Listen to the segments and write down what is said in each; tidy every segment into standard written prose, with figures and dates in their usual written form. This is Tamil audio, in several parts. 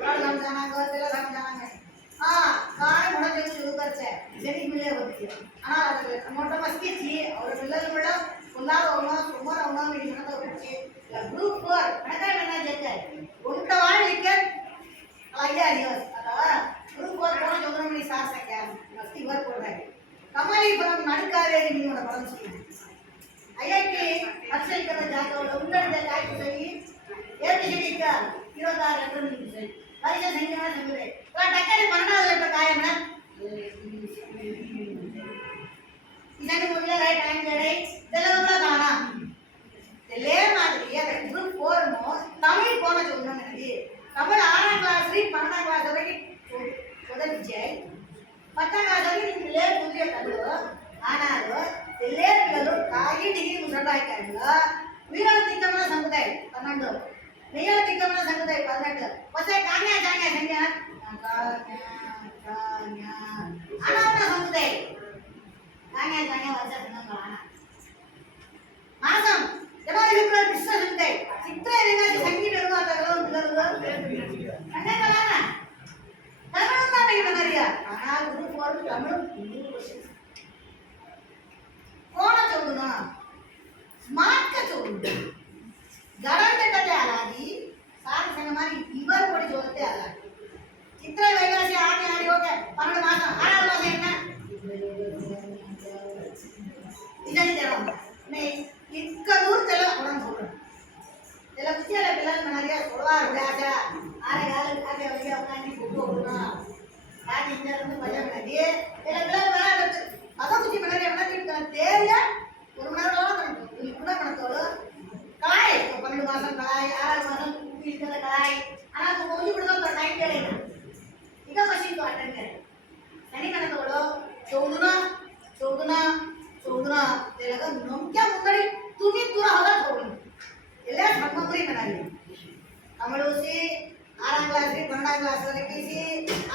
काल हम जाना कर तेरा हम जाना हां काय म्हणत आहे सुरू करते जरी मिळे होती आणि मोठा मस्की थी और पिల్లలు కూడా ఉన్నారు అవునా సుమారు అవునా మీరు మనతో వచ్చి గ్రూప్ 4 అనగా మన జెక్కాయి ఉంట వాళ్ళకి అలాగే అడియోస్ అదా గ్రూప్ 4 కోన జోదరం ని సార్ సక్యా మస్కి వర్క్ कर रहा है कमली बरम नडकावेरी नी మన బలం చేయి ఐఐటి అక్షయ్ కద జాతోడు ఉండడే కాయ సరి ఏబిసిడి కా 26 లెటర్ ని సరి పరీక్ష సంఖ్యన సంగరే ఇలా టక్కని 12 లెటర్ కాయన ಇದನ್ನು ಮೊದಲೇ ರೈಟ್ ಟೈಮ್ ಜಡೈ ತೆಲುಗುలో కానా తెలే మాదిరి అక్కడ గ్రూప్ 4 నో తమిళ కోన చూడండి తమిళ 6వ క్లాస్ రి 12వ క్లాస్ వరకు చదవించాయి 10వ క్లాస్ వరకు నీకు లే బుద్ధియ కళ్ళు ఆనాలు తెలే పిల్లలు కాగి డిగ్రీ ముసడాయికాంగ వీరల తిక్కమన సంగుతాయి 12 వీరల తిక్కమన సంగుతాయి 18 వసే కాన్యా జాన్యా సంఖ్య కాన్యా అనామన సంగుతాయి కాన్యా జాన్యా వసే సంగంగానా మాసం ఎవరి విప్లవ బిజినెస్ ఉంటాయి చిత్ర రంగానికి సంగీత నిర్మాతలు పిల్లలు అంటే కలానా తమిళ నాటక మనరియా ఆ గ్రూప్ వాళ్ళు తమిళ కోణ చదువునా స్మార్ట్ గా చదువు గడంటే అలాది సార్ సంగమాని ఇవర్ కూడా చదివితే అలా చిత్ర వైలాసి ఆడి ఆడి ఓకే 12 మాసం 6 మాసం என்ன ಇದನ್ನ ಜವಾಬ ನೇ ಇಕ್ಕ ದೂರ ತೆಲ ಅವರನ್ನು சொல்றேன் ತೆಲ ಕುಚಿಯಲ ಬಿಲ್ಲಲ್ ಮನರಿಯ ಕೊಡವಾರ ಬ್ಯಾಸ ಆರೆ ಗಾಲ ಕಾಗೆ ಅವರಿಗೆ ಅವಕಾನಿ ಕೊಟ್ಟು ಹೋಗೋಣ ಕಾಗೆ ಇಂಜರನ್ನು ಭಜನೆ ಮಾಡಿ ತೆಲ ಬಿಲ್ಲಲ್ ಮನ ಅದ ಕುಚಿ ಮನರಿಯ ಮನ ತಿಂತ ತೇರಿಯ ஒரு மணி நேரம் பண்ணு கூட பண்ணதோடு கலாய் 12 மாசம் கலாய் 6 மாசம் இருக்கிற கலாய் ஆனா அது கொஞ்சி விடுதோ டைம் கேளைங்க இத மஷின் तो अटेंड करे सनी பண்ணதோடு चौदना तेलगा नमक्या मुंगड़ी तुनी तुरा होला थोड़ी ಎಲ್ಲ ಹಮ್ಮಂಗ್ರಿ ಮನಾಲಿ ಕಮಳೋಸಿ 6వ ಕ್ಲಾಸ್ ರಿ 12వ ಕ್ಲಾಸ್ ವರೆಗೆ ಸಿ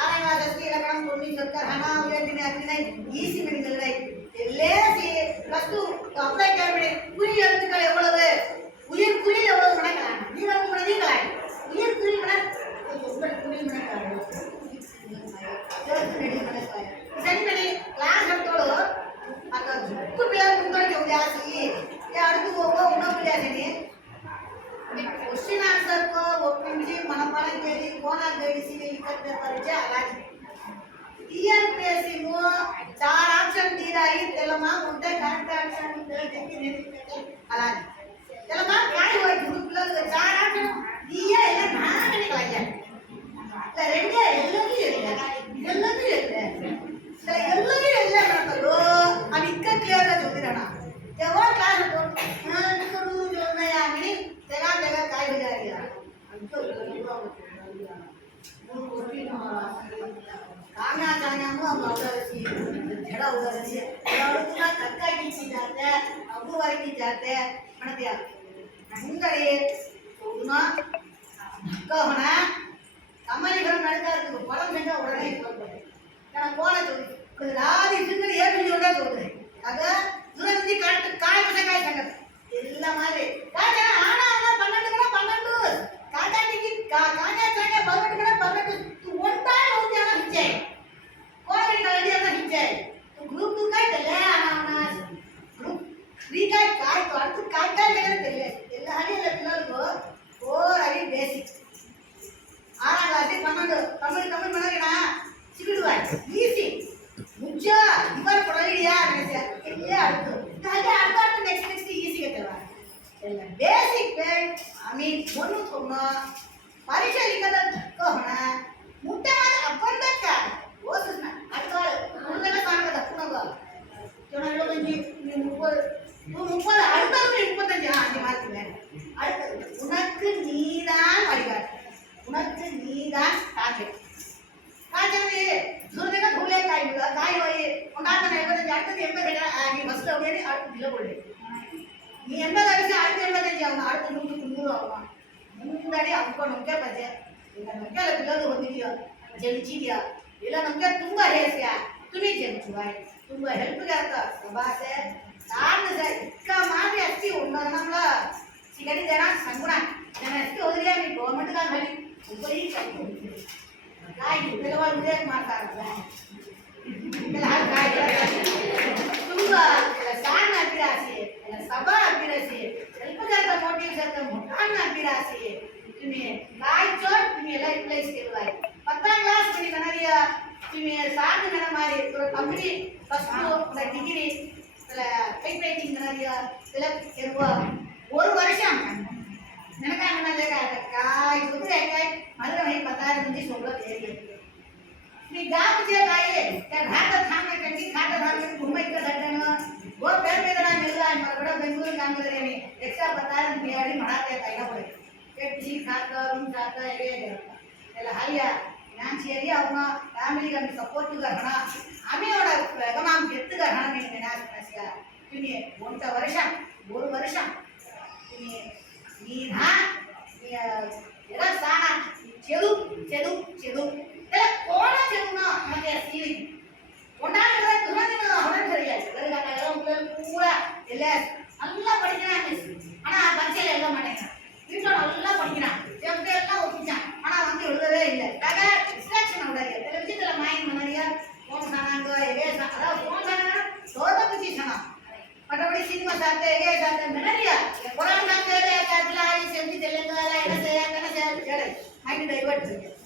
6వ ಕ್ಲಾಸ್ కి ఇలా కడం కొన్ని చెప్తారు హనా ఉయతిని అగ్ని ఈసి మెడికల్ రై ఎల్లేసి ప్లస్ 2 అప్లై చేయబడి కురి எழுத்துக்கள் எவ்வளவு உயிர் குறி எவ்வளவு கணக்கலாம் நீங்க முடிஞ்சீங்களா உயிர் குறி கணக்கு குறி கணக்கு ಸರಿ ಬನ್ನಿ ಕ್ಲಾಸ್ ಹತ್ತೋಳು ಅಕ್ಕ ಉಪ್ಪು ಬಿಳಾರ ಮುಂದೋಡಿ ಹೋಗ್ಯಾಸಿ ಯಾರಿಗೂ ಹೋಗೋ ಉಣ್ಣಬಿಡ್ಯಾಸಿನಿ ಕ್ವಶ್ಚನ್ ಆನ್ಸರ್ को ಒಪ್ಪಿಂచి మనపాలం చేసి కోనా గడిసి ఇక్కడే పరిచయ అలాగే टीएनपीएससी मो 4 ఆప్షన్ తీరాయి తెలమా ఉంటే కరెక్ట్ ఆప్షన్ తెలిసి నేను అలాగే తెలమా కాయి ಹೋಯ್ గ్రూప్ లో 4 ఆప్షన్ दिया ಇಲ್ಲ ನಾನೇ ಕಲಾಯ రెండే ಎಲ್ಲದೂ ಎಲ್ಲ ಮಾಡ್ತಾರೋ ಅದು ಇಕ್ಕ ಕ್ಲಿಯರ್ గా చూపిరానా ఎవో క్లాస్ తో ఇంకొరు జోనయా అని తెగా తెగా కాయ బిగారియా అంతో कान्या जान्या में उधरसी झड़ा उधरसी और उतना तक्का की जाते अबू वाली की जाते मनतिया अंगड़े उतना धक्का होना कमली घर नडका इருக்கு படம் செஞ்சா உடனே போறது நான் போனே சொல்லி ராதி சிங்கர் ஏ பிடிச்சோட சொல்றே அத துரந்தி கரெக்ட் காய் பச காய் சங்க ಎಲ್ಲ மாதிரி காஜா ஆனா ஆனா 12 கட 12 காஜா நிக்கி காஜா சாங்க 12 கட 12 तू ஒண்டா ಹೋಗ್ಯಾನ ಹಿಚ್ಚೆ ಕೋಳಿ ಕಳಡಿ ಅಂತ ಹಿಚ್ಚೆ तू ಗ್ರೂಪ್ 2 ಕಾய் ತಲೆ ಆನಾ ಗ್ರೂಪ್ 3 ಕಾய் ಕಾய் तो அடுத்து ಕಾய் ಕಾய் ತೆಗೆದ ತಲೆ ಎಲ್ಲ ಹರಿಯಲ್ಲ పిల్లలకు ಓರ್ ಹರಿ ಬೇಸಿಕ್ 6వ క్లాస్ 12 ತಮಿಳ್ ಮನಗಿನಾ ಸಿಗಿಡುವ ಈಸಿ ಮುಜ್ಜ ಇವರು ಕೊಡಲಿಯಾ ನೆನೆಸ ಎಲ್ಲೇ ಅರ್ಥ ಹಾಗೆ ಅರ್ಥ ನೆಕ್ಸ್ಟ್ ಈಸಿ ಗೆತವಾ ಎಲ್ಲ ಬೇಸಿಕ್ ಬೇಟ್ ಆಮಿ ಮೊನ್ನು ಕೊಮ್ಮ ಪರೀಕ್ಷೆ ಲಿಖದ ಕೋಹಣ ಮುಟ್ಟೆ ಮಾಡ ಅಪ್ಪಂದಕ್ಕ ಓಸನ ಅಡ್ವಾಳ ಮುಂದನ ಕಾಣದ ಪುನಗ ಜೊನಲ್ಲ ಬಂಜಿ ಮುಪ್ಪದ அடுத்தது 35 ஆண்டி மார்க்குல அடுத்தது உனக்கு நீதான் வழிகாட்டு உனக்கு நீதான் டார்கெட் ಕಾಜಂದಿ ಜೂರ್ನೆಗ ಧೂಳೆ ಕಾಯಿ ಬಿಡ ಕಾಯಿ ಹೋಯಿ ಉಂಟಾತನ 75 அடுத்து 80 நீ ஃபர்ஸ்ட் அப்படியே அடுத்து இல்ல போடு நீ 80 அடிச்சு அடுத்து 85 ஆகும் அடுத்து 100 ஆகும் ಮುಂದಡಿ ಅಪ್ಪ ನಮ್ಗೆ ಬಜೆ ಈಗ ನಮ್ಗೆ ಬಿಲ್ಲದು ಹೊಂದಿದ್ಯಾ ಜಡಿಚಿದ್ಯಾ ಇಲ್ಲ ನಮ್ಗೆ ತುಂಬಾ ಹೇಸ್ಯಾ ತುನಿ ಜಡಿಚುವಾಯ್ ತುಂಬಾ ಹೆಲ್ಪ್ಗೆ ಅಂತ ಸಬಾಸೆ ನಾನು ಸರ್ ಇಕ್ಕ ಮಾಡಿ ಅಷ್ಟಿ ಉಂಡ ನಮ್ಲ ಸಿಗಡಿ ಜನ ಸಂಗುಣ ನಾನು ಅಷ್ಟಿ ಹೋದ್ರಿಯಾ ನೀ ಗೌರ್ಮೆಂಟ್ ದಾಗ ಹಳಿ ತುಂಬಾ ಈ ಕಾಯ್ದು ಕೆಲವರು ಉದಯಕ್ಕೆ ಮಾಡ್ತಾರೆ ತುಂಬಾ शान अभिलाषी सभा अभिलाषी अल्पजात मोटिव जात मोठान अभिलाषी तुम्ही काय चोट तुम्ही याला रिप्लेस केलाय 10th क्लास मध्ये बनारिया तुम्ही साथ में हमारे तो कंपनी फर्स्ट ना डिग्री टाइप राइटिंग बनारिया त्याला केवा ஒரு வருஷம் எனக்கு அண்ணாலே काय कुत्रे काय मला नाही पता म्हणजे सोबत येईल मी गाव जे काय त्या घाट थांबे कधी घाट थांबे घुमाई का धडनं वो पेर में जरा मिल रहा है बड़ा बेंगलुरु काम कर रहे हैं एक्स्ट्रा बता रहे हैं बिहारी मराठी है क्या बोले ये टी खाता रूम खाता है ये ಎಲ್ಲ ಹೈಯ ಫೈನಾನ್ಷಿಯಲಿ ಅವನ ಫ್ಯಾಮಿಲಿ ಗೆ ಸಪೋರ್ಟ್ करना आम्ही एवढा गमाम घेत करना मी विनाशनाशिया तुम्ही कोणता वर्ष तुम्ही मी हा एला साना चेदू चेदू चेदू त्याला कोण चेदू ना म्हणजे सीली கொண்டாடுற துறதின அவன் தெரியாது கருகாட்டலாம் பூரா இல்ல நல்லா படிக்கிறான் ஆனா பரீட்சையில எழுத மாட்டேங்கிறான் வீட்டோட நல்லா படிக்கிறான் எப்படி எல்லாம் ஒப்பிச்சான் ஆனா வந்து எழுதவே இல்லை காக டிஸ்ட்ராக்ஷன் ஆகுறாரு டெலிவிஷன்ல மைண்ட் மனரியா போன் சானாங்க ஏகே அதாவது போன் சானா தோத குச்சி சானா பட்டபடி சினிமா சாத்தே ஏகே சாத்தே மனரியா குரான் சாத்தே ஏகே அட்லா ஆயி செஞ்சு தெலுங்கால என்ன செய்ய கேடு மைண்ட் டைவர்ட்